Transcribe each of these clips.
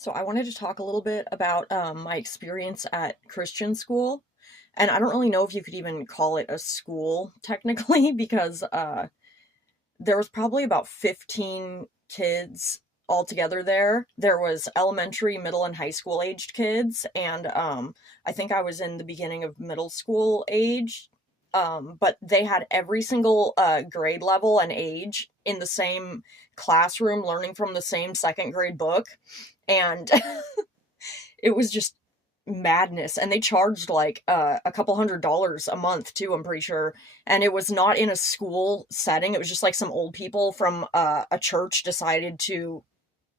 So I wanted to talk a little bit about my experience at Christian school. And I don't really know if you could even call it a school technically, because there was probably about 15 kids altogether there. There was elementary, middle, and high school aged kids, and I think I was in the beginning of middle school age. But they had every single grade level and age in the same classroom, learning from the same second grade book, and it was just madness. And they charged like a couple $100s a month too, I'm pretty sure. And it was not in a school setting. It was just like some old people from a church decided to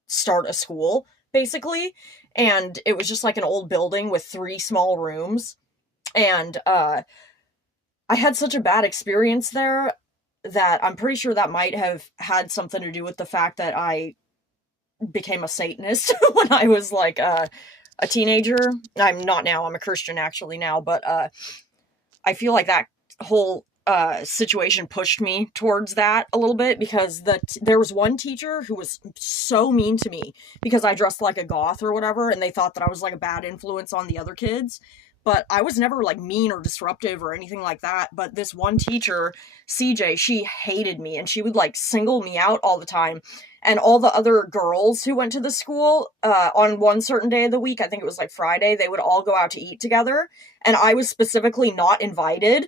start a school, basically. And it was just like an old building with three small rooms. And I had such a bad experience there that I'm pretty sure that might have had something to do with the fact that I became a Satanist when I was like a teenager. I'm not now. I'm a Christian actually now, but I feel like that whole situation pushed me towards that a little bit, because there was one teacher who was so mean to me because I dressed like a goth or whatever, and they thought that I was like a bad influence on the other kids. But I was never like mean or disruptive or anything like that. But this one teacher, CJ, she hated me, and she would like single me out all the time. And all the other girls who went to the school on one certain day of the week, I think it was like Friday, they would all go out to eat together. And I was specifically not invited.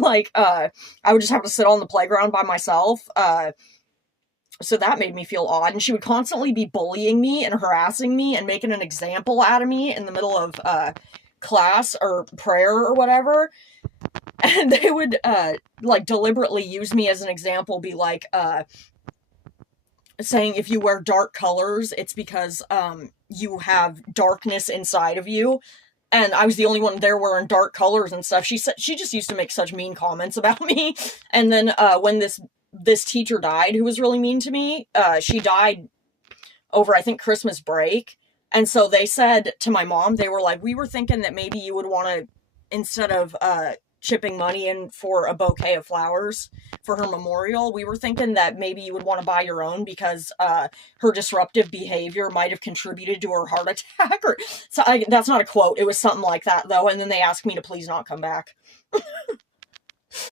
Like, I would just have to sit on the playground by myself. So that made me feel odd. And she would constantly be bullying me and harassing me and making an example out of me in the middle of class or prayer or whatever. And they would like deliberately use me as an example, be like, saying if you wear dark colors, it's because you have darkness inside of you. And I was the only one there wearing dark colors and stuff. She said she just used to make such mean comments about me. And then when this teacher died, who was really mean to me, she died over, I think, Christmas break. And so they said to my mom, they were like, we were thinking that maybe you would want to, instead of chipping money in for a bouquet of flowers for her memorial, we were thinking that maybe you would want to buy your own, because her disruptive behavior might have contributed to her heart attack. Or so that's not a quote. It was something like that though. And then they asked me to please not come back.